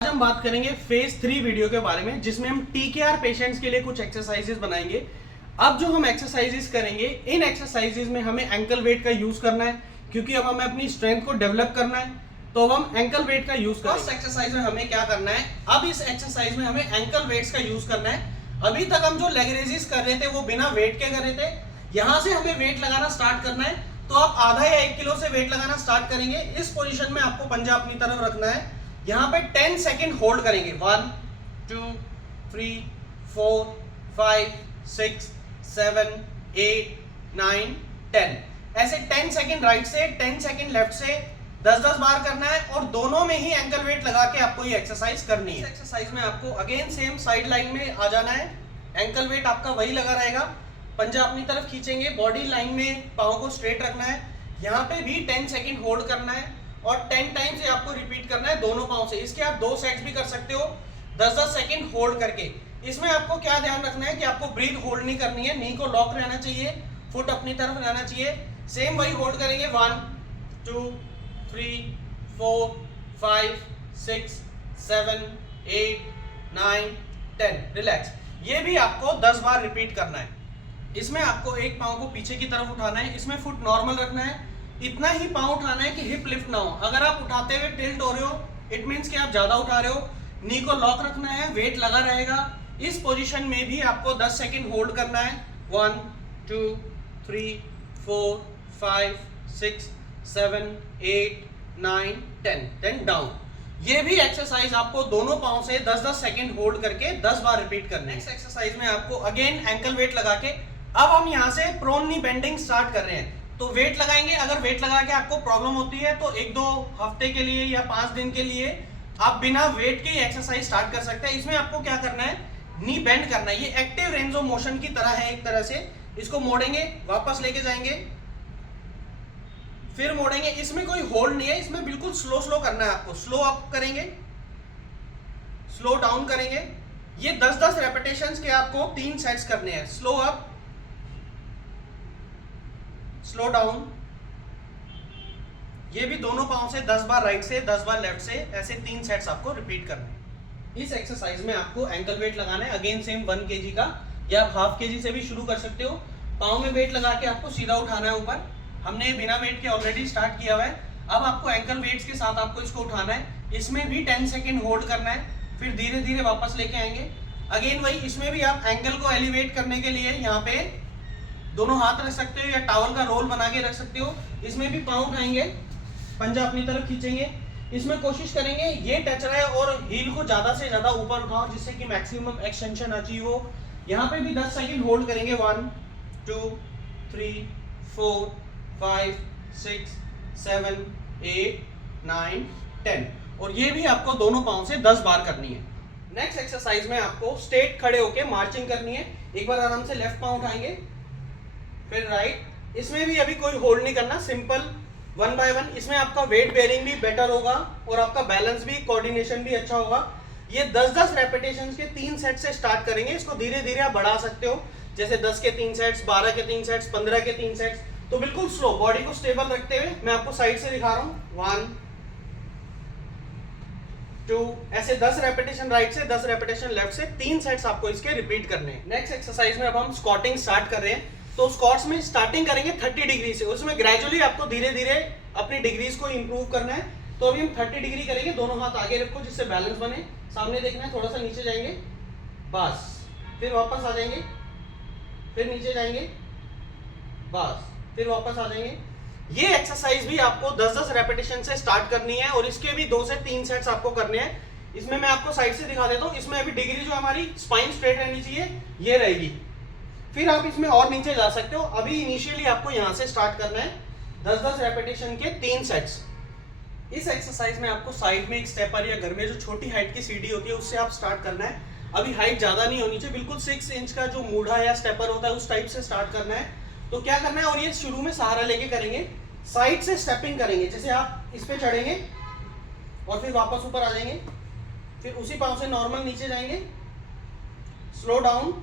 आज हम बात करेंगे फेज 3 वीडियो के बारे में, जिसमें हम टीकेआर पेशेंट्स के लिए कुछ एक्सरसाइजेस बनाएंगे। अब जो हम एक्सरसाइजेस करेंगे, इन एक्सरसाइजेस में हमें एंकल वेट का यूज करना है, क्योंकि अब हमें अपनी स्ट्रेंथ को डेवलप करना है। तो अब हम एंकल वेट का यूज करेंगे। फर्स्ट एक्सरसाइज में हमें क्या करना है, अब इस एक्सरसाइज में हमें एंकल वेट्स का यूज करना है। अभी तक हम जो लेग रेजेस कर रहे थे वो बिना वेट के कर रहे थे। यहाँ से हमें वेट लगाना स्टार्ट करना है। तो आप आधा या 1 किलो से वेट लगाना स्टार्ट करेंगे। इस पोजीशन में आपको पंजा अपनी तरफ रखना है। यहाँ पे 10 सेकेंड होल्ड करेंगे। 1 2 3 4 5 6 7 8 9 10। ऐसे 10 सेकेंड राइट से, 10 सेकेंड लेफ्ट से 10-10 बार करना है, और दोनों में ही एंकल वेट लगा के आपको ये एक्सरसाइज करनी है। एक्सरसाइज में आपको अगेन सेम साइड लाइन में आ जाना है। एंकल वेट आपका वही लगा रहेगा। पंजा अपनी तरफ खींचेंगे, बॉडी लाइन में पाँव को स्ट्रेट रखना है। यहाँ पे भी 10 सेकेंड होल्ड करना है और 10 टाइम्स ये आपको रिपीट करना है दोनों पाँव से। इसके आप 2 सेट्स भी कर सकते हो 10-10 सेकेंड होल्ड करके। इसमें आपको क्या ध्यान रखना है कि आपको ब्रीथ होल्ड नहीं करनी है, नी को लॉक रहना चाहिए, फुट अपनी तरफ रहना चाहिए। सेम वही होल्ड करेंगे। 1 2 3 4 5 6 7 8 9 10। रिलैक्स। ये भी आपको 10 बार रिपीट करना है। इसमें आपको एक पाँव को पीछे की तरफ उठाना है। इसमें फुट नॉर्मल रखना है। इतना ही पाँव उठाना है कि हिप लिफ्ट ना हो। अगर आप उठाते हुए टिल्ट हो रहे हो, इट मीन्स कि आप ज्यादा उठा रहे हो। नी को लॉक रखना है, वेट लगा रहेगा। इस पोजीशन में भी आपको 10 सेकेंड होल्ड करना है। 1 2 3 4 5 6 7 8 9 10। Then down. ये भी एक्सरसाइज आपको दोनों पाँव से 10-10 सेकेंड होल्ड करके 10 बार रिपीट करना है। नेक्स्ट एक्सरसाइज में आपको अगेन एंकल वेट लगा के, अब हम यहाँ से प्रोन नी बेंडिंग स्टार्ट कर रहे हैं। तो वेट लगाएंगे। अगर वेट लगा के आपको प्रॉब्लम होती है तो 1-2 हफ्ते के लिए या 5 दिन के लिए आप बिना वेट के एक्सरसाइज स्टार्ट कर सकते हैं। इसमें आपको क्या करना है, नी बेंड करना है। ये एक्टिव रेंज ऑफ मोशन की तरह है एक तरह से। इसको मोड़ेंगे, वापस लेके जाएंगे, फिर मोड़ेंगे। इसमें कोई होल्ड नहीं है, इसमें बिल्कुल स्लो स्लो करना है आपको। स्लो अप करेंगे, स्लो डाउन करेंगे। ये 10-10 रेपिटेशंस के आपको 3 सेट्स करने हैं। Slow up, slow down. ये भी दोनों पाँव से 10 बार राइट से, 10 बार लेफ्ट से, ऐसे 3 सेट्स आपको रिपीट करने हैं। इस एक्सरसाइज में आपको एंकल वेट लगाना है। अगेन सेम 1 kg का, या आप ½ kg से भी शुरू कर सकते हो। पाँव में वेट लगा के आपको सीधा उठाना है ऊपर। हमने बिना वेट के ऑलरेडी स्टार्ट किया हुआ है। अब आपको एंकल वेट्स के साथ आपको इसको उठाना है। इसमें भी 10 सेकेंड होल्ड करना है, फिर धीरे धीरे वापस लेके आएंगे। अगेन वही, इसमें भी आप एंकल को एलिवेट करने के लिए यहाँ पे दोनों हाथ रख सकते हो या टॉवल का रोल बना के रख सकते हो। इसमें भी पाँव उठाएंगे, पंजा अपनी तरफ खींचेंगे। इसमें कोशिश करेंगे ये टच रहे और हील को ज्यादा से ज्यादा ऊपर उठाओ, जिससे कि मैक्सिमम एक्सटेंशन अचीव हो। यहाँ पे भी 10 सेकेंड होल्ड करेंगे। 1 2 3 4 5 6 7 8 9 10। और ये भी आपको दोनों पाँव से 10 बार करनी है। नेक्स्ट एक्सरसाइज में आपको स्ट्रेट खड़े होके मार्चिंग करनी है। एक बार आराम से लेफ्ट पाँव उठाएंगे, फिर राइट। इसमें भी अभी कोई होल्ड नहीं करना, सिंपल 1 by 1। इसमें आपका वेट बेयरिंग भी बेटर होगा और आपका बैलेंस भी, कोऑर्डिनेशन भी अच्छा होगा। ये 10-10 रेपिटेशंस के 3 सेट से स्टार्ट करेंगे। इसको धीरे धीरे आप बढ़ा सकते हो, जैसे 10 के 3 सेट्स, 12 के 3 सेट्स, 15 के 3 सेट्स। तो बिल्कुल स्लो, बॉडी को स्टेबल रखते हुए मैं आपको साइड से दिखा रहा हूँ। 1 2, ऐसे 10 रेपिटेशन राइट से, 10 रेपिटेशन लेफ्ट से, 3 सेट्स आपको इसके रिपीट करने हैं। नेक्स्ट एक्सरसाइज में अब हम स्क्वाटिंग स्टार्ट कर रहे हैं। तो स्क्वाट्स में स्टार्टिंग करेंगे 30 डिग्री से। उसमें ग्रेजुअली आपको धीरे धीरे अपनी डिग्रीज को इंप्रूव करना है। तो अभी हम 30 डिग्री करेंगे। दोनों हाथ आगे रखो जिससे बैलेंस बने। सामने देखना है, थोड़ा सा नीचे जाएंगे, बस, फिर वापस आ जाएंगे, फिर नीचे जाएंगे, बस, फिर वापस आ जाएंगे। ये एक्सरसाइज भी आपको 10-10 रेपिटेशन से स्टार्ट करनी है और इसके भी 2 से 3 सेट्स आपको करने हैं। इसमें मैं आपको साइड से दिखा देता हूँ। इसमें अभी डिग्री जो हमारी स्पाइन स्ट्रेट रहनी चाहिए, ये रहेगी। फिर आप इसमें और नीचे जा सकते हो। अभी इनिशियली आपको यहाँ से स्टार्ट करना है। 10-10 रेपिटेशन के 3 सेट्स। इस एक्सरसाइज में आपको साइड में एक स्टेपर या घर में जो छोटी हाइट की सीढ़ी होती है उससे आप स्टार्ट करना है। अभी हाइट ज्यादा नहीं होनी चाहिए, बिल्कुल 6 इंच का जो मूढ़ा या स्टेपर होता है उस टाइप से स्टार्ट करना है। तो क्या करना है, और ये शुरू में सहारा लेके करेंगे। साइड से स्टेपिंग करेंगे, जैसे आप इस पे चढ़ेंगे और फिर वापस ऊपर आ जाएंगे, फिर उसी पाँव से नॉर्मल नीचे जाएंगे, स्लो डाउन,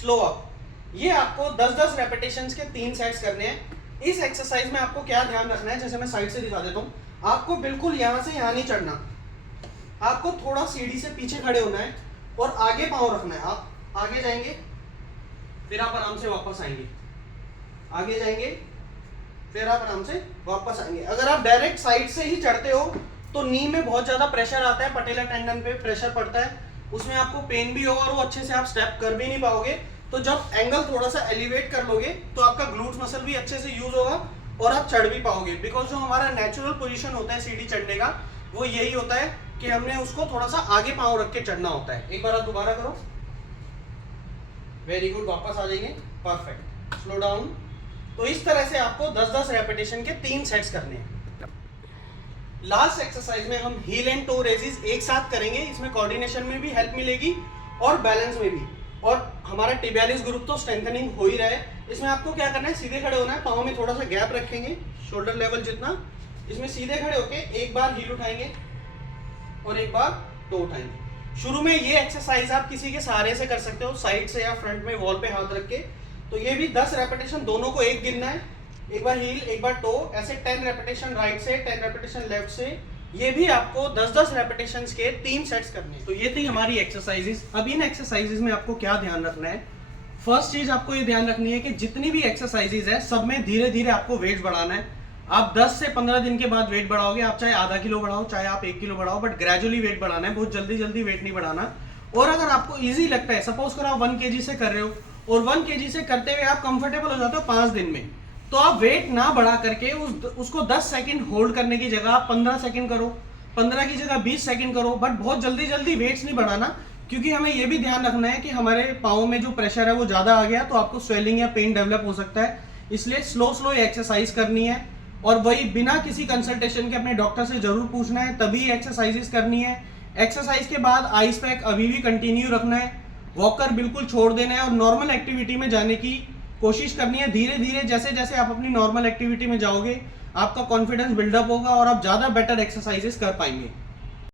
स्लो अप। ये आपको 10-10 रेपिटेशंस के 3 सेट्स करने हैं। इस एक्सरसाइज में आपको क्या ध्यान रखना है, जैसे मैं साइड से दिखा देता हूँ। आपको बिल्कुल यहाँ से यहाँ नहीं चढ़ना, आपको थोड़ा सीढ़ी से पीछे खड़े होना है और आगे पाँव रखना है। आप आगे जाएंगे, फिर आप आराम से वापस आएंगे, आगे जाएंगे, फिर आप आराम से वापस आएंगे। अगर आप डायरेक्ट साइड से ही चढ़ते हो तो नी में बहुत ज्यादा प्रेशर आता है, पटेला टेंडन पे प्रेशर पड़ता है, उसमें आपको पेन भी होगा और वो अच्छे से आप स्टेप कर भी नहीं पाओगे। तो जब एंगल थोड़ा सा एलिवेट कर लोगे तो आपका ग्लूट्स मसल भी अच्छे से यूज होगा और आप चढ़ भी पाओगे। बिकॉज जो हमारा नेचुरल पोजीशन होता है सीढ़ी चढ़ने का वो यही होता है कि हमने उसको थोड़ा सा आगे पाँव रख के चढ़ना होता है। एक बार आप दोबारा करो, वेरी गुड, वापस आ जाएंगे, परफेक्ट, स्लो डाउन। तो इस तरह से आपको 10-10 रेपिटेशन के 3 सेट्स करने हैं। लास्ट एक्सरसाइज में हम हील एंड टो रेजिस एक साथ करेंगे। इसमें कोऑर्डिनेशन में भी हेल्प मिलेगी और बैलेंस में भी, और हमारा टिबियालिस ग्रुप तो स्ट्रेंथनिंग हो ही रहा है। इसमें आपको क्या करना है, सीधे खड़े होना है, पाँव में थोड़ा सा गैप रखेंगे, शोल्डर लेवल जितना। इसमें सीधे खड़े होके एक बार हील उठाएंगे और एक बार टो उठाएंगे। शुरू में ये एक्सरसाइज आप किसी के सहारे से कर सकते हो, साइड से या फ्रंट में वॉल पे हाथ रख के। तो ये भी 10 रेपिटेशन, दोनों को एक गिनना है, एक बार हील एक बार टो, ऐसे 10 रेपिटेशन राइट से, 10 रेपिटेशन लेफ्ट से। ये भी आपको 10-10 रेपिटेशंस के 3 सेट्स करने हैं। तो ये थी हमारी एक्सरसाइजेस। अब इन एक्सरसाइजेस में आपको क्या ध्यान रखना है, फर्स्ट चीज आपको ये ध्यान रखनी है कि जितनी भी एक्सरसाइजेस है सब में धीरे धीरे आपको वेट बढ़ाना है। आप 10 से 15 दिन के बाद वेट बढ़ाओगे, आप चाहे आधा किलो बढ़ाओ चाहे आप 1 किलो बढ़ाओ, बट ग्रेजुअली वेट बढ़ाना है, बहुत जल्दी जल्दी वेट नहीं बढ़ाना। और अगर आपको ईजी लगता है, सपोज करो आप 1 kg से कर रहे हो और 1 kg से करते हुए आप कंफर्टेबल हो जाते हो 5 दिन में, तो आप वेट ना बढ़ा करके उसको 10 सेकंड होल्ड करने की जगह आप 15 सेकंड करो, 15 की जगह 20 सेकंड करो, बट बहुत जल्दी जल्दी वेट्स नहीं बढ़ाना। क्योंकि हमें ये भी ध्यान रखना है कि हमारे पाँव में जो प्रेशर है वो ज़्यादा आ गया तो आपको स्वेलिंग या पेन डेवलप हो सकता है। इसलिए स्लो स्लो एक्सरसाइज करनी है, और वही बिना किसी कंसल्टेशन के अपने डॉक्टर से जरूर पूछना है, तभी एक्सरसाइजेस करनी है। एक्सरसाइज के बाद आइस पैक अभी भी कंटिन्यू रखना है, वॉकर बिल्कुल छोड़ देना है और नॉर्मल एक्टिविटी में जाने की कोशिश करनी है। धीरे धीरे जैसे जैसे आप अपनी नॉर्मल एक्टिविटी में जाओगे आपका कॉन्फिडेंस बिल्डअप होगा और आप ज़्यादा बेटर एक्सरसाइजेस कर पाएंगे।